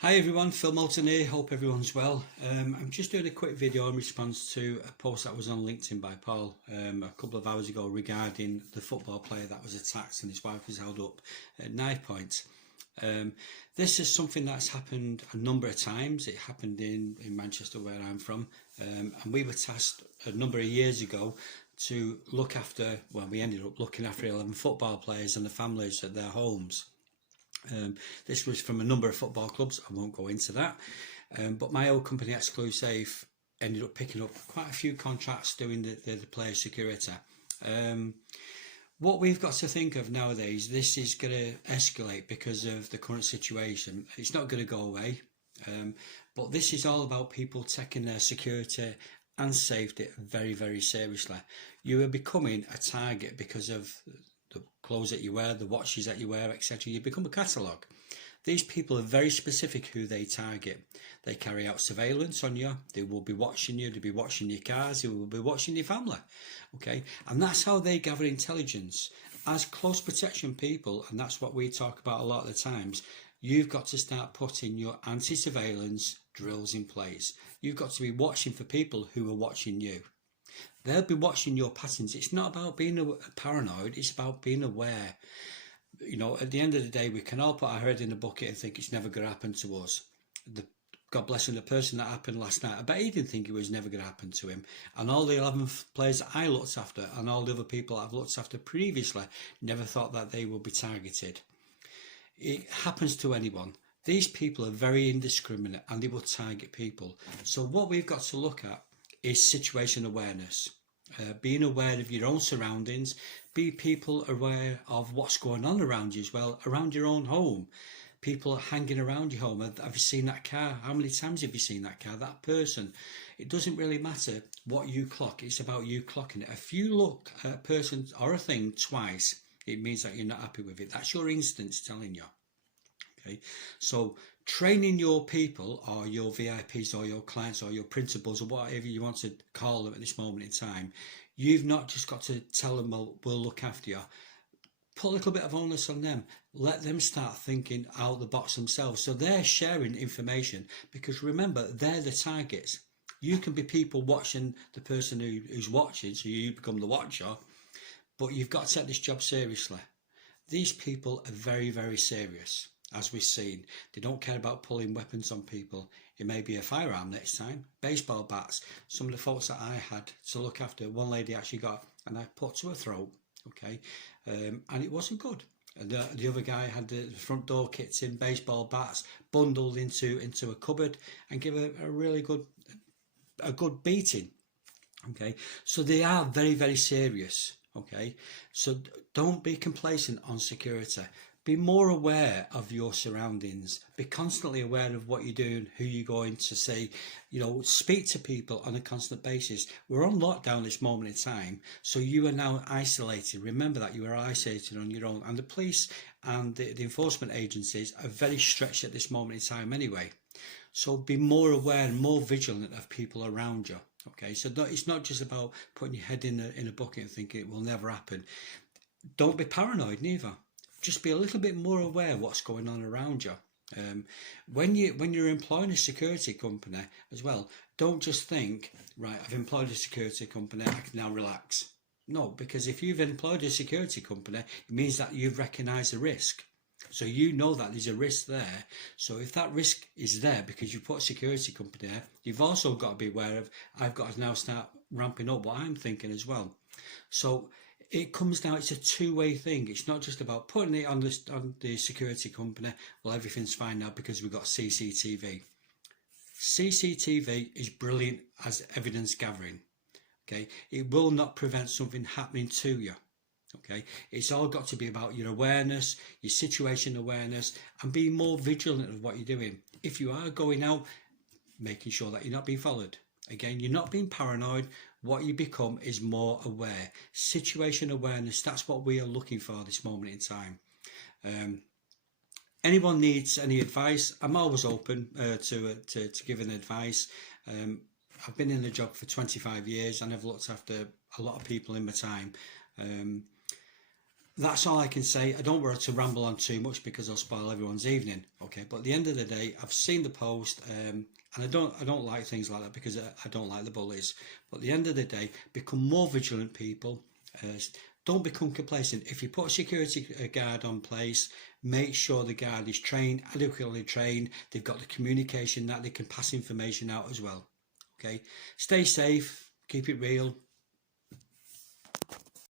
Hi everyone, Phil Moulton here, hope everyone's well. I'm just doing a quick video in response to a post that was on LinkedIn by Paul a couple of hours ago regarding the football player that was attacked and his wife was held up at knife point. This is something that's happened a number of times. It happened in Manchester, where I'm from, and we were tasked a number of years ago to look after, well, we ended up looking after 11 football players and the families at their homes. This was from a number of football clubs. I won't go into that, but my old company Exclusive ended up picking up quite a few contracts doing the player security. What we've got to think of nowadays, this is going to escalate because of the current situation. It's not going to go away, but this is all about people taking their security and safety very, very seriously. You are becoming a target because of the clothes that you wear, the watches that you wear, etc. You become a catalogue. These people are very specific who they target. They carry out surveillance on you. They will be watching you. They'll be watching your cars. They will be watching your family. Okay, and that's how they gather intelligence. As close protection people, and that's what we talk about a lot of the times, you've got to start putting your anti-surveillance drills in place. You've got to be watching for people who are watching you. They'll be watching your patterns. It's not about being paranoid, it's about being aware. You know, at the end of the day, we can all put our head in a bucket and think it's never going to happen to us. God bless him, the person that happened last night, I bet he didn't think it was never going to happen to him. And all the 11 players that I looked after and all the other people I've looked after previously never thought that they would be targeted. It happens to anyone. These people are very indiscriminate and they will target people. So what we've got to look at is situation awareness. Being aware of your own surroundings, be people aware of what's going on around you as well, around your own home. People are hanging around your home. Have you seen that car? How many times have you seen that car, that person? It doesn't really matter what you clock, it's about you clocking it. If you look at a person or a thing twice, it means that you're not happy with it. That's your instincts telling you. Okay, so training your people or your VIPs or your clients or your principals or whatever you want to call them at this moment in time, you've not just got to tell them, well, we'll look after you. Put a little bit of onus on them. Let them start thinking out of the box themselves. So they're sharing information, because remember, they're the targets. You can be people watching the person who's watching, so you become the watcher, but you've got to take this job seriously. These people are very, very serious. As we've seen, they don't care about pulling weapons on people. It may be a firearm next time, baseball bats. Some of the folks that I had to look after, one lady actually got a knife put to her throat, okay, and it wasn't good. And the other guy had the front door kits in, baseball bats, bundled into a cupboard, and give a really good beating. Okay, so they are very, very serious. Okay, so don't be complacent on security. Be more aware of your surroundings. Be constantly aware of what you're doing, who you're going to see. You know, speak to people on a constant basis. We're on lockdown this moment in time, so you are now isolated. Remember that you are isolated on your own, and the police and the enforcement agencies are very stretched at this moment in time anyway. So be more aware and more vigilant of people around you. Okay, so it's not just about putting your head in a bucket and thinking it will never happen. Don't be paranoid neither. Just be a little bit more aware of what's going on around you. When you're employing a security company as well, don't just think, right, I've employed a security company, I can now relax. No, because if you've employed a security company, it means that you've recognised a risk. So you know that there's a risk there. So if that risk is there because you put a security company there, you've also got to be aware of, I've got to now start ramping up what I'm thinking as well. So it comes down, it's a two-way thing. It's not just about putting it on the security company, well, everything's fine now because we've got CCTV. CCTV is brilliant as evidence gathering. Okay, it will not prevent something happening to you. Okay, it's all got to be about your awareness, your situation awareness, and being more vigilant of what you're doing. If you are going out, making sure that you're not being followed. Again, you're not being paranoid. What you become is more aware. Situation awareness, that's what we are looking for this moment in time. Anyone needs any advice, I'm always open to giving advice. I've been in the job for 25 years and I've looked after a lot of people in my time. that's all I can say. I don't want to ramble on too much because I'll spoil everyone's evening. Okay, but at the end of the day, I've seen the post, and I don't like things like that because I don't like the bullies. But at the end of the day, become more vigilant, people. Don't become complacent. If you put a security guard on place, make sure the guard is trained, adequately trained. They've got the communication that they can pass information out as well. Okay, stay safe, keep it real.